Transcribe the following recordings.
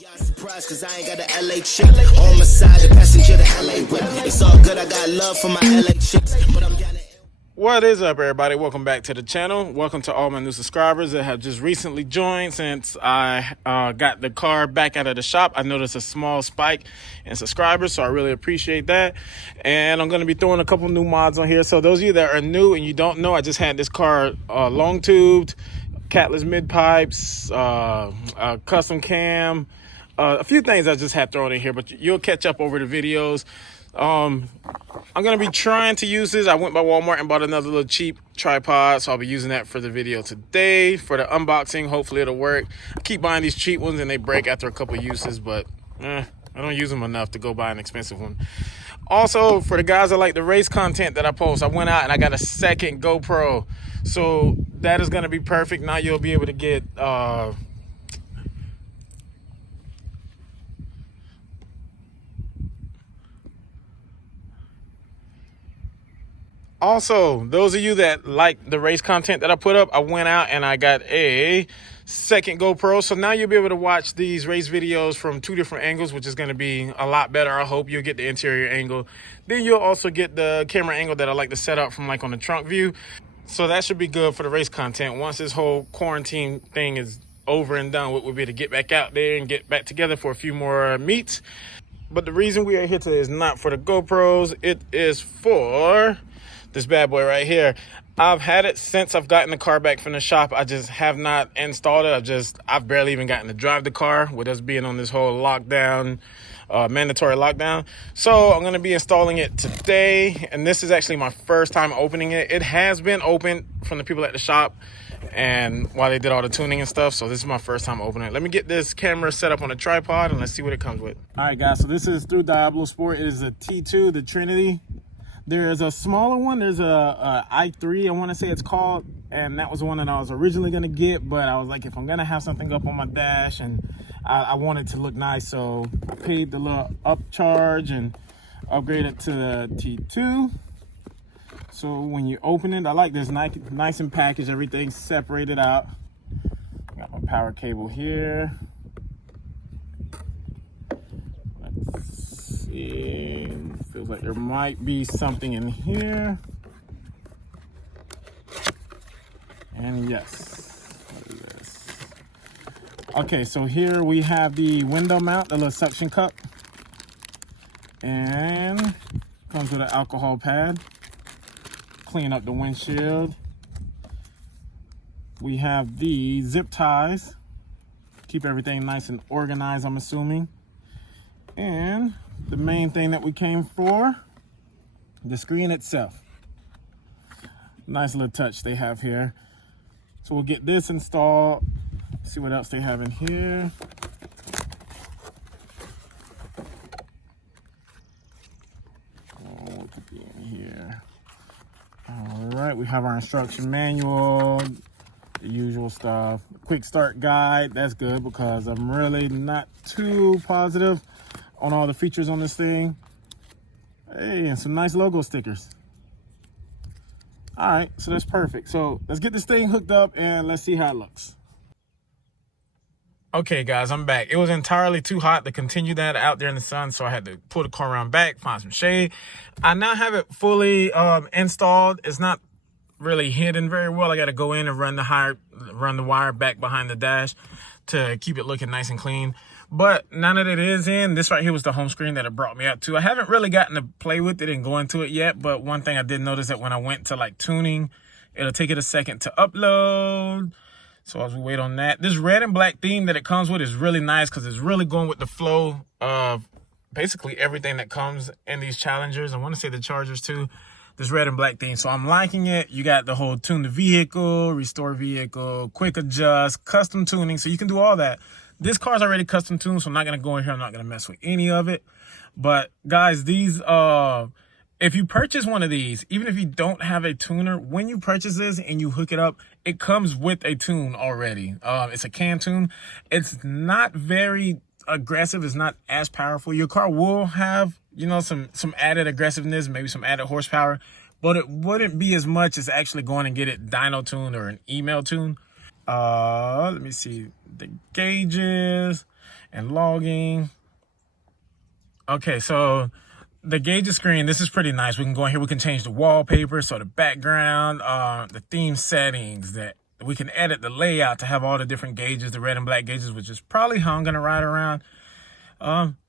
Y'all surprised cause I ain't got the LA chick on my side, the passenger, the LA whip. It's all good, I got love for my LA chicks, but I'm down to... What is up, everybody? Welcome back to the channel. Welcome to all my new subscribers that have just recently joined. Since I got the car back out of the shop, I noticed a small spike in subscribers, so I really appreciate that. And I'm going to be throwing a couple new mods on here. So those of you that are new and you don't know, I just had this car long tubed, catless mid pipes, custom cam, a few things I just had thrown in here, but you'll catch up over the videos. I'm gonna be trying to use this. I went by Walmart and bought another little cheap tripod, so I'll be using that for the video today. For the unboxing, hopefully it'll work. I keep buying these cheap ones and they break after a couple uses, but I don't use them enough to go buy an expensive one. Also, for the guys that like the race content that I post, I went out and I got a second GoPro, so that is gonna be perfect. Now you'll be able to get also, those of you that like the race content that I put up, I went out and I got a second GoPro. So now you'll be able to watch these race videos from two different angles, which is going to be a lot better. I hope you'll get the interior angle. Then you'll also get the camera angle that I like to set up from like on the trunk view. So that should be good for the race content. Once this whole quarantine thing is over and done, we'll be able to get back out there and get back together for a few more meets. But the reason we are here today is not for the GoPros. It is for this bad boy right here. I've had it since I've gotten the car back from the shop. I just have not installed it. I've barely even gotten to drive the car with us being on this whole lockdown, mandatory lockdown. So I'm going to be installing it today. And this is actually my first time opening it. It has been opened from the people at the shop and while they did all the tuning and stuff. So this is my first time opening it. Let me get this camera set up on a tripod and let's see what it comes with. All right, guys. So this is through Diablo Sport. It is a T2, the Trinity. There's a smaller one. There's a i3, I want to say it's called, and that was the one that I was originally going to get, but I was like, if I'm going to have something up on my dash, and I want it to look nice, so I paid the little upcharge and upgraded to the T2. So when you open it, I like this nice and packaged, everything's separated out. Got my power cable here. Let's see. Feels like there might be something in here. And yes, what is this? Okay, so here we have the window mount, the little suction cup. And comes with an alcohol pad. Clean up the windshield. We have the zip ties. Keep everything nice and organized, I'm assuming. And the main thing that we came for, the screen itself. Nice little touch they have here. So we'll get this installed. See what else they have in here. Oh, what could be in here? All right, we have our instruction manual, the usual stuff. Quick start guide, that's good because I'm really not too positive on all the features on this thing. Hey, and some nice logo stickers. All right, so that's perfect. So let's get this thing hooked up and let's see how it looks. Okay, guys, I'm back. It was entirely too hot to continue that out there in the sun, so I had to pull the car around back, find some shade. I now have it fully installed. It's not really hidden very well. I got to go in and run the wire back behind the dash to keep it looking nice and clean. But now that it is in, this right here was the home screen that it brought me up to. I haven't really gotten to play with it and go into it yet, but one thing I did notice that when I went to like tuning, it'll take it a second to upload. So as we wait on that, this red and black theme that it comes with is really nice because it's really going with the flow of basically everything that comes in these Challengers. I want to say the Chargers too. This red and black theme. So I'm liking it. You got the whole tune the vehicle, restore vehicle, quick adjust, custom tuning. So you can do all that. This car's already custom tuned, so I'm not going to go in here. I'm not going to mess with any of it. But guys, these, if you purchase one of these, even if you don't have a tuner, when you purchase this and you hook it up, it comes with a tune already. It's a can tune. It's not very aggressive. It's not as powerful. Your car will have, you know, some added aggressiveness, maybe some added horsepower, but it wouldn't be as much as actually going and get it dyno tuned or an email tune. Let me see the gauges. and logging. Okay, so the gauges screen, this is pretty nice. We can go in here, we can change the wallpaper, so the background, the theme settings, that we can edit the layout to have all the different gauges, the red and black gauges, which is probably how I'm gonna ride around.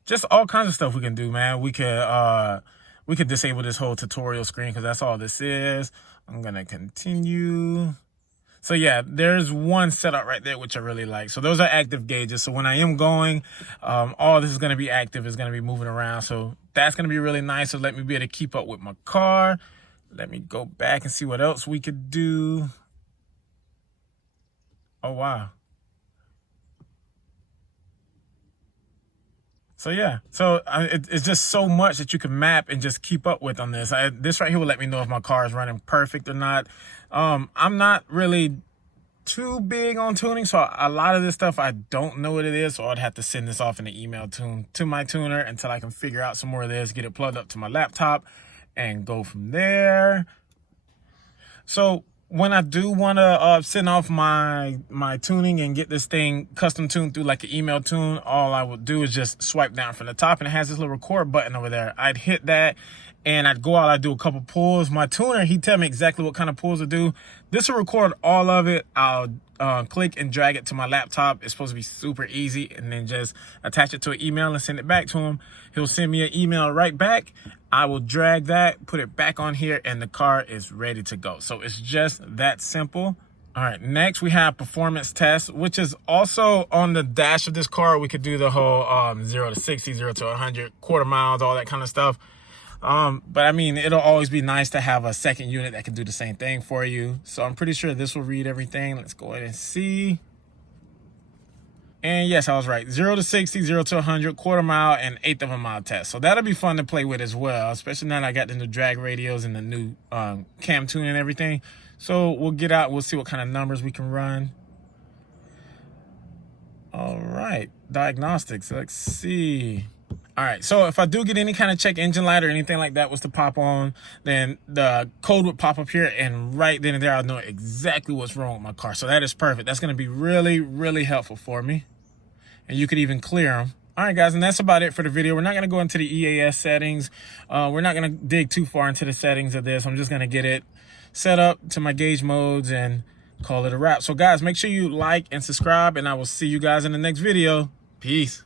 Just all kinds of stuff we can do, man. We could disable this whole tutorial screen because that's all this is. I'm gonna continue. So yeah, there's one setup right there which I really like. So those are active gauges. So when I am going, all this is going to be active, is going to be moving around. So that's going to be really nice. So let me be able to keep up with my car. Let me go back and see what else we could do. Oh wow. So yeah, so it's just so much that you can map and just keep up with on this. This right here will let me know if my car is running perfect or not. I'm not really too big on tuning, so a lot of this stuff I don't know what it is, so I'd have to send this off in an email to my tuner until I can figure out some more of this, get it plugged up to my laptop, and go from there. So when I do want to send off my tuning and get this thing custom tuned through like an email tune, all I would do is just swipe down from the top, and it has this little record button over there. I'd hit that, and I'd go out, I'd do a couple pulls. My tuner, he'd tell me exactly what kind of pulls to do. This will record all of it. I'll click and drag it to my laptop. It's supposed to be super easy, and then just attach it to an email and send it back to him. He'll send me an email right back. I will drag that, put it back on here, and the car is ready to go. So it's just that simple. All right, next we have performance test, which is also on the dash of this car. We could do the whole 0 to 60, 0 to 100, quarter miles, all that kind of stuff. But I mean, it'll always be nice to have a second unit that can do the same thing for you. So I'm pretty sure this will read everything. Let's go ahead and see. And yes, I was right. 0 to 60, 0 to 100, quarter mile, and eighth of a mile test. So that'll be fun to play with as well, especially now that I got the new drag radios and the new cam tune and everything. So we'll get out, we'll see what kind of numbers we can run. All right, diagnostics, let's see. All right, so if I do get any kind of check engine light or anything like that was to pop on, then the code would pop up here, and right then and there, I'll know exactly what's wrong with my car. So that is perfect. That's going to be really, really helpful for me. And you could even clear them. All right, guys, and that's about it for the video. We're not going to go into the EAS settings. We're not going to dig too far into the settings of this. I'm just going to get it set up to my gauge modes and call it a wrap. So, guys, make sure you like and subscribe, and I will see you guys in the next video. Peace.